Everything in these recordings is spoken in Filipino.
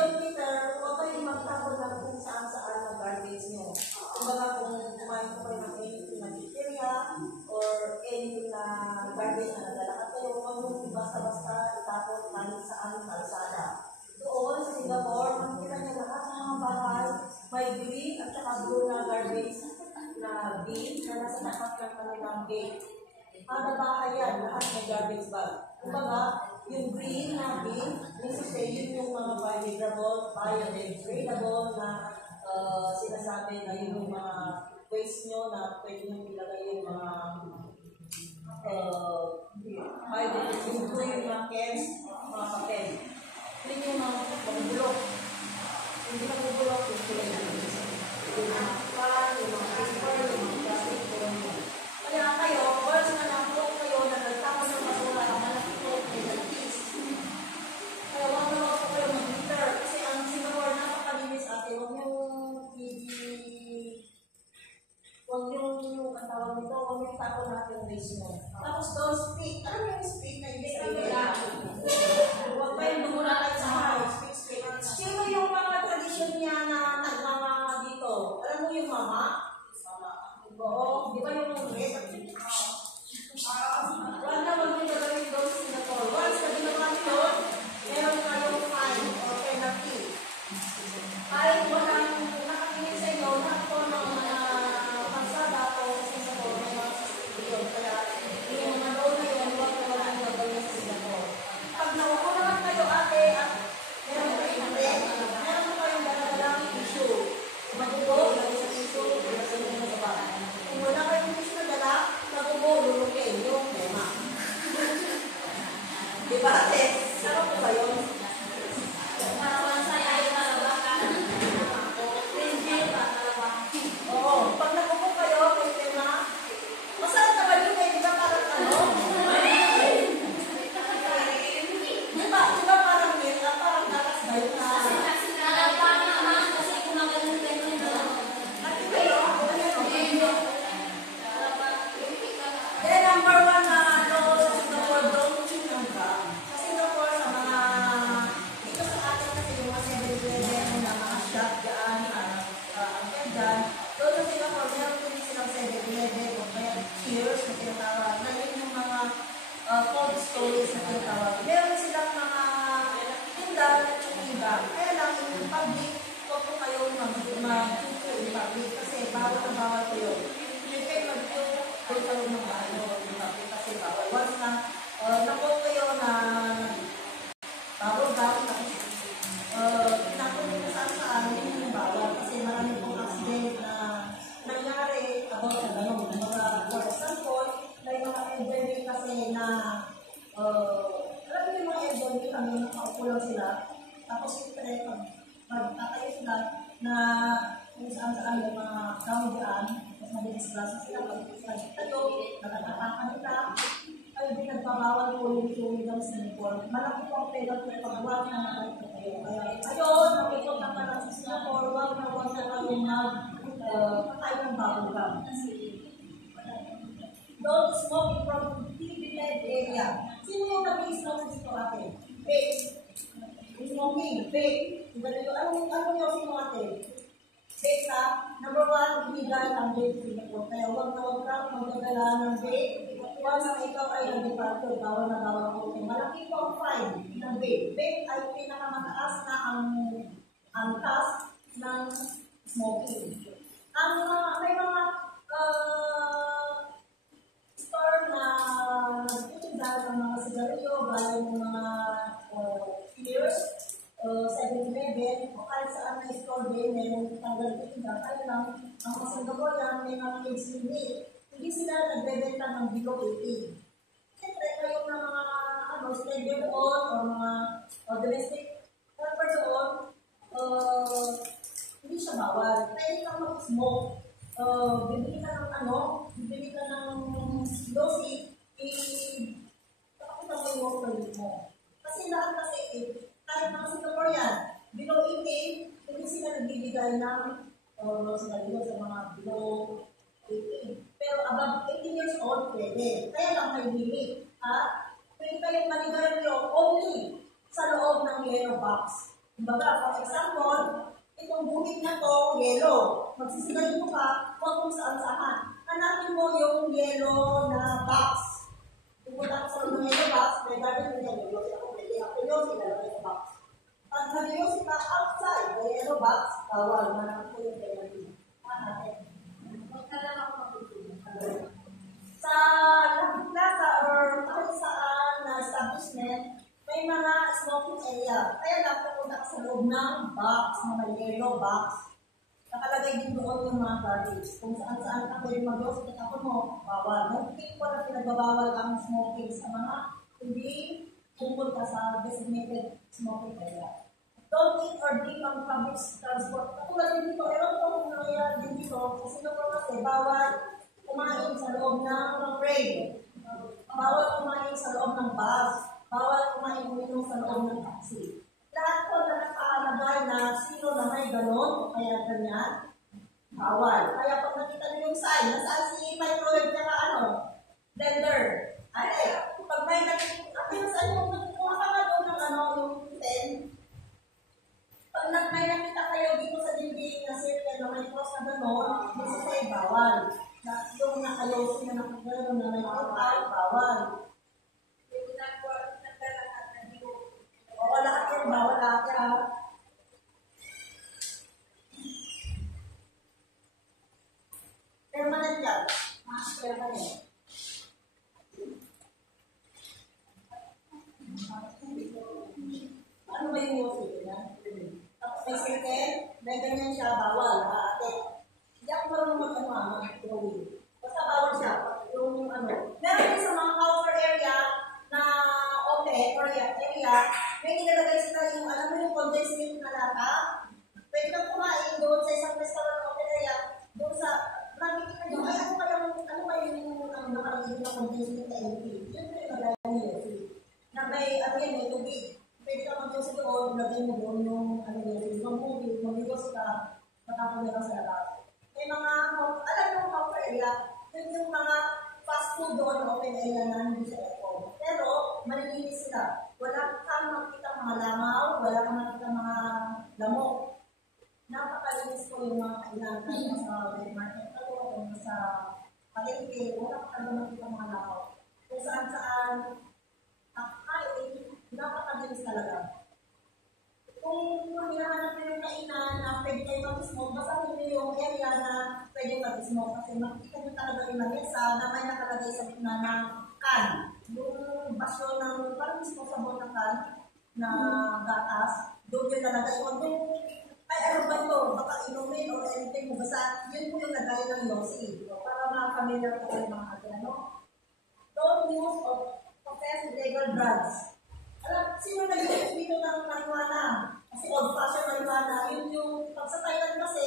yung Peter, huwag kayong magtapon lang kung saan-saan ang garbage nyo. Kumbaga kung kumain ko kayo ng anything na bacteria or anything na garbage na nadala kayo, huwag nyo basta-basta itapon kahit saan kalsada. Doon sa Singapore, makikita nyo lahat ng mga bahay, may green at saka blue na garbage na bin na nasa tapat ng kanilang gate. Kada bahay yan, lahat may garbage bag. Kumbaga, yung green na bin, yun yung mga biodegradable na sinasabi na yung mga waste nyo na pwede nyo ilagay yung mga biodegradable yung mga cans, mga papel. Yun yung mga pagulok. Hindi na pagulok, yung kulay na yung mga pan, yung mga paper, yung mga plastic, kaya kayo, once na nakulok kayo na nagtapos ng basura, ang malaki po ay nagtis. Kaya huwag na po kayo mag-litter. Kasi ang Singapore napakalinis ate, huwag yung ang tawag nito, huwag yung tapo natin waste mo. Tapos doon, speak. Alam mo yung speak na yung speak? Huwag pa yung dumulakay sa house. Speak. Sino yung mga tradisyon niya na nagmamama dito? Alam mo yung mama? Oo, di ba yung red? Wala na wag yung gagawin doon sa Singapore. Once na ginawa nyo, meron kayong fine or penalty. Kahit walang nakatingin sa inyo, nakito ng mga pansada o sa Singapore, may mga yun. Kaya yung mga doon na yun, wag na wag yung gagawin sa Singapore. Pag naupo naman kayo ate at meron kayong kayong dala-dalang issue. Magugo, lagi sa issue, lagi sa inyo sa bahay. Kung wala kayong issue na dala, nagugo, lulukin yung tema. Diba ate? Saka po ba yun? Parang saya yung talaga ka. Legit ba talaga? Oo. Pag nagugo kayo, may tema, masarap naman yun eh. Diba parang ano? Diba parang milk? Parang nakas ba yun na? Then number one na ano sa Singapore, don't chew ng gum. Sa Singapore, sa mga dito sa atin kasi yung mga 7-Eleven na mga shop dyan, ang dyan. Doon sa Singapore, meron din silang 7-Eleven o kaya Cheers na tinatawag. Na yun yung mga cold storage na tinatawag. Meron silang mga tindahan na chewing gum. Kaya lang, yung public, huwag po kayong mag-chew in public kasi bawal na bawal ko yun. You can mag-chew doon sa mga kasi bawal. Once na napot kayo na bawal tapos tinapon nyo saan yun yung bawal kasi marami pong accident na nangyari about sa gano'n. For example, may mga elderly kasi na alam mo yung mga elderly kami nakaupo lang sila tapos yung magtatayo sila na kung saan-saan yung mga daan tapos mag-disgrasa sila tayo, natatapakan nila ay di nagpabawal po yung chewing gum sa Singapore. Malaki po ang pera po pag-wag na nakakita kayo. Kaya ayun, nakikot na pa lang sa Singapore, wag na kayo mag-patay ng bubble gum. Don't smoke in prohibited area. Sino yung nag-smoke dito ate? Vape. Smoking, vape. Ano yung sino ate? Vape ka, number one, illegal ang vape sa Singapore. Kaya huwag na huwag kang magdadala ng vape. Once na ikaw ay nag-departure, bawal na bawal ko. Malaki po ang fine ng vape. Vape ay pinakamataas na ang task ng smoking. May mga store na nagtitinda ng mga sigarilyo, bayan ng mga Cheers, 7-Eleven, o kahit saan na store din, mayroong tanggal tinda. Kaya lang, ang mga Singaporean, may mga age limit. Hindi sila nagbebenta ng below 18. Siyempre, kayo na mga stranger doon, o mga domestic worker doon, hindi siya bawal. Pwede kang mag-smoke. Bibili ka ng dosi, pakita mo yung work permit mo. Kasi lahat kasi, kahit mga Singaporean, below 18, hindi sila nagbibigay ng sa mga below 18. Pero above 18 years old, pwede. Kaya lang may limit. Pwede kayong manigarilyo only sa loob ng yellow box. Kumbaga, for example, itong buhit na to, yellow. Magsisigurado ka, huwag kung saan-saan. Hanapin mo yung yellow na box. Pupunta ka sa mga yellow box, may gagawin mo yung yellow. Kung pwede ako yun, ilalagay sa box. Pag nag-yellow ka outside the yellow box, bawal. Manapin ko yung yellow. Sa Lucky Plaza or kahit saan na establishment, may mga smoking area. Kaya napupunta ka sa loob ng box, mga yellow box. Nakalagay din doon yung mga garbage. Kung saan-saan ka pwede mag-yos, ako mo, bawal. Nag-think ko na pinagbabawal ang smoking sa mga hindi tungkol ka sa designated smoking area. Don't eat or drink on public transport. Katulad din dito, ewan ko kung nangyayari din dito, kasi ito kasi bawal kumain sa loob ng train. Bawal kumain sa loob ng bus. Bawal kumain uminom sa loob ng taxi. Lahat po na nakalagay na sino na may ganon, kaya ganyan, bawal. Kaya pag nakita niyo yung sign, nasaan si microwave na blender. Ay, pag may nakita, saan yung nagkukuha ka nga doon ng yung pen, pag may nakita kayo dito sa dinding na circle na may cross na ganon, kasi sa'yo bawal. Yung nakayosin na nakagano na may ay bawal. Oo, lahat yung bawal lahat yan. Permanent yan. Permanent. Ano ba yung yosin niya? May circle, may ganyan siya, bawal. Hindi ako marunong mag-drawing. Basta bawal siya. Yung meron din sa mga counter area na open area, may nilalagay sila yung, alam mo yung condensed milk na lata. Pwede kang kumain doon sa isang restaurant open area. Doon sa, nakikita nyo, ay ano ba yung nakalagay na condensed milk na empty? Yun na yung nalagay niyo. Na may tubig. Pwede ka mag-use doon, lagay mo doon yung, mag-use ka, matapunin ka sa labas. May mga, alam mo counter area, yun yung mga fast food doon na open area na hindi sa aircon. Pero, malilinis sila. Wala kang makita mga lamaw, wala kang makita mga lamok. Napakalinis ko yung mga kailangan sa wet market. Kung sa palengke, wala kang makita mga lamaw. Kung saan-saan, napakalinis talaga. Kung hinahanap nyo yung kainan na pwede kayo mag-smoke, basahin nyo yung area na pwede mag-smoke kasi makikita nyo talaga yung lamesa na may nakalagay sa gitna ng can. Yung basyo ng parang disposable na can na gatas, doon yung nalagay ko. Ay, ano ba ito? Baka inumin o anything. Basta yun po yung nagay ng Yossi. Para mga-familiar ko kayo mga ano. Don't use or possess illegal drugs. Alam, sino nag-use dito ng marijuana? Kasi old-fashioned marijuana, yun yung, pag sa Thailand kasi,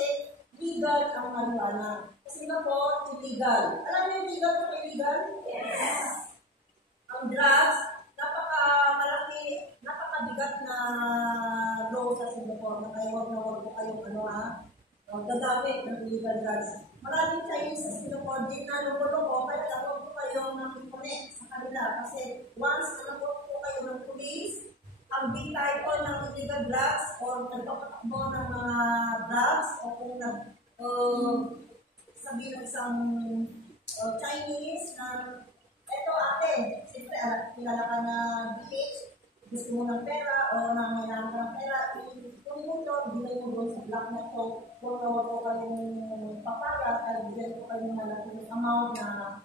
legal ang marijuana. Kasi nga po, illegal. Alam niyo yung legal o illegal? Yes! Ang drugs, napakabigat na law sa Singapore na kayo wag na wag po kayong gagamit ng illegal drugs. Maraming Chinese sa Singapore din na lumulo kaya wag po kayong nakikonnect sa kanila. Kasi once na po kayo ng police, ang bitay po ng illegal drugs o nagpapatakbo ng mga drugs o kung sabihin ng isang Chinese na eto ate, siyempre kilala ka na BH, gusto mo ng pera o nangailangan ka ng pera, kung ito, bilay mo doon sa black na ito, kung nawag ko kayong papayat, ay bilay ko kayong malaking amount na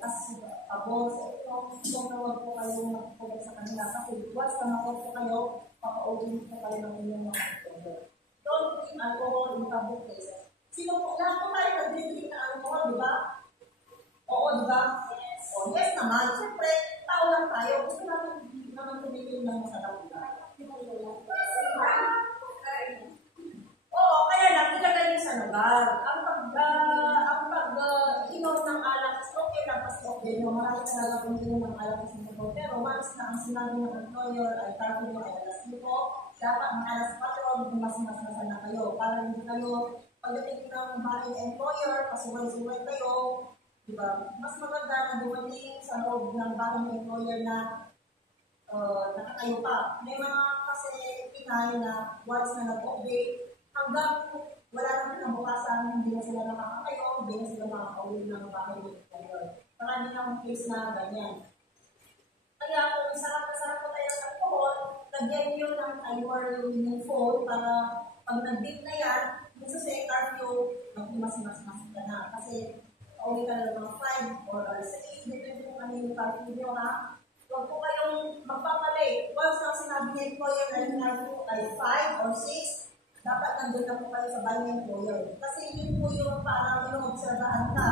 as pabor sa ito, kung nawag ko kayong makikita sa kanila. Kasi once na makot ko kayo, papaugin ko kayo ng inyong mga pabor. Don't drink alcohol in public places. Sino po, lahat po tayo nag-drink na alcohol, di ba? Oo, di ba? Yes. O, yes naman. Siyempre, tao lang tayo. Gusto naman tumitin lang sa tao. Oo, kaya lang, ilagay niyo sa lugar. Ang pag-inom ng alak, okay lang kasi okay. Marami talaga kung inom ng alak sa mundo. Pero once na ang sinabi ng employer ay target ay alas 5, dapat ang alas 4, mas na kayo. Para hindi kayo, pagdating ng bahay ng employer, pasuway-suway kayo, diba? Mas maganda na dumating sa loob ng bahay ng employer na nakatayo pa. May mga kasi deny na once na nag-obey, hanggang wala na pinabukasan, hindi na sila nakakatayo, hindi na sila makakauwi ng bahay ng employer. Marami ng case na ganyan. Kaya kung sarap na sarap po tayo sa alcohol, lagyan nyo ng timer yung phone para pag nag-beep na yan, gusto sa curfew, mas ka na. Kasi pauwi ka na ng mga 5 or 6, depende kung ano yung curfew nyo, ha? Huwag po kayong magpapalate. Once na sinabi ng employer na yung curfew ay 5 or 6, dapat nandun na po kayo sa bahay ng employer. Kasi yun po yung parang ino-observahan ka.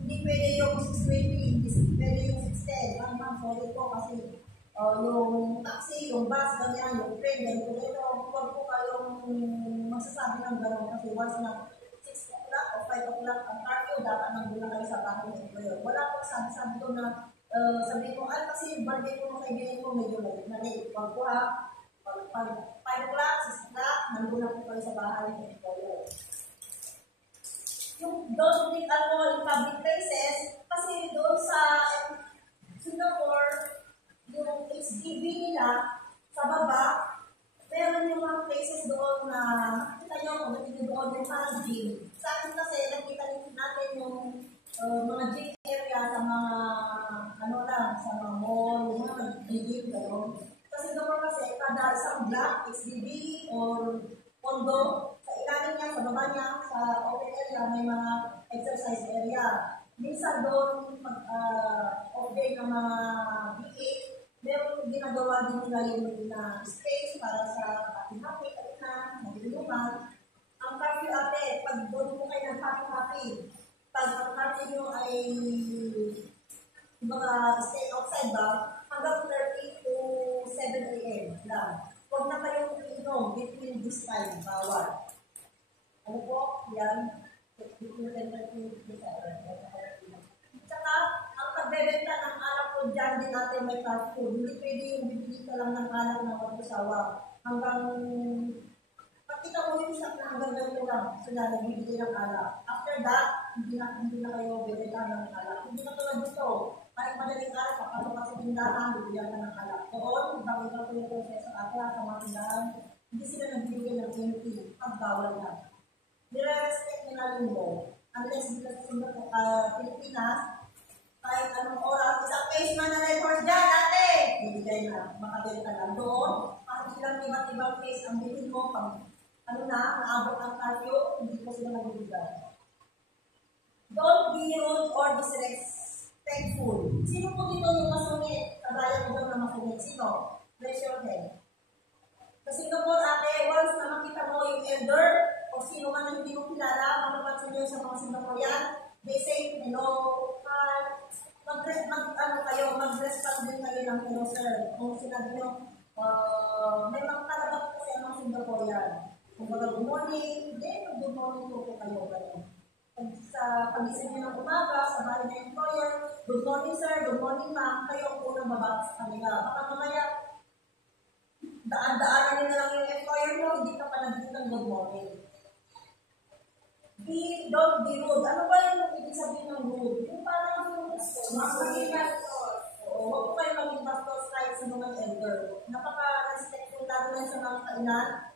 Hindi pwede yung 620, hindi pwede yung 610. Ma'am, sorry po kasi yung taxi, yung bus, ganyan, yung train, ganito, ganito. Huwag po kayong magsasabi ng gano'n kasi once na 6 o'clock o 5 o'clock ang curfew, dapat nandun na kayo sa bahay ng employer. Wala po sabi ko na sabi ko, ay kasi yung birthday ko ng kaibigan ko medyo na-late. Huwag po ha. Pag 5 o'clock, 6 o'clock, nandun na po kayo sa bahay ng employer. Yung don't drink alcohol in public places, kasi doon sa Singapore, yung HDB nila, sa baba, meron yung mga places doon na, kita nyo, kung nakita doon yung parang gym. Sa akin kasi, nakita natin yung mga gym area sa mga, sa mga mall, yung mga gym, gano'n. Sa Singapore kasi, kada isang block, HDB, or condo, sa ilalim niya, sa baba niya, sa open area, may mga exercise area. Minsan doon, off-day ng mga BA, meron ginagawa din nila yung space para sa happy-happy, kainan, mag-inuman. Ang curfew ate, pag doon po kayo ng happy-happy, pag ang curfew nyo ay mga stay outside ba, hanggang 30 to 7 a.m. lang. Huwag na kayong inom between this time, bawal. Ano po? Yan. Between 10 to 7. Tsaka, ang pagbebenta ng alak po dyan, din natin may fast food. Hindi pwede yung bibili ka lang ng alak ng pag-usawa. Hanggang, pakita mo yung shop na hanggang ganito lang. Sila nagbibili ng alak. After that, hindi na kayo bibenta ng alak. Hindi na tulad dito. Kahit madaling alak, papasok ka sa tindahan, bibigyan ka ng alak. Doon, bago ko yung proseso ata sa mga tindahan, hindi sila nagbibigay ng empty. Pagbawal na. Nire-respect nila yung law. Unless dito sa Pilipinas, kahit anong oras, isang case man na red horse dyan, ate! Bibigay na, makabenta lang doon. Kahit ilang iba't-ibang case ang bilhin mo, pag naabot ang curfew, hindi ko sila nagbibigay. Don't be rude or disrespectful. Sino po dito yung masungit? Kabayan ko daw na masungit. Sino? Raise your hand. Sa Singapore, ate, once na makita mo yung elder, o sino man na hindi mo kilala, makapansin nyo sa mga Singaporean, they say, mag-respond din kayo ng hello, sir. Kung sinabi nyo, may mga kalabat kasi ang mga Singaporean. Kung baga, good morning, good morning po kayo. Sa pagising nyo ng umaga, sa bahay ng employer, good morning, sir, good morning, ma'am, kayo ang unang baba sa kanila. Baka mamaya, daan-daanan nyo na lang yung employer mo, hindi ka pa nagdito ng good morning. Don't be rude. Ano ba yung ibig sabihin ng rude? Yung parang maging bastos. Huwag po kayo maging bastos kahit sa mga elder. Napaka-respectful lalo na sa mga kainan.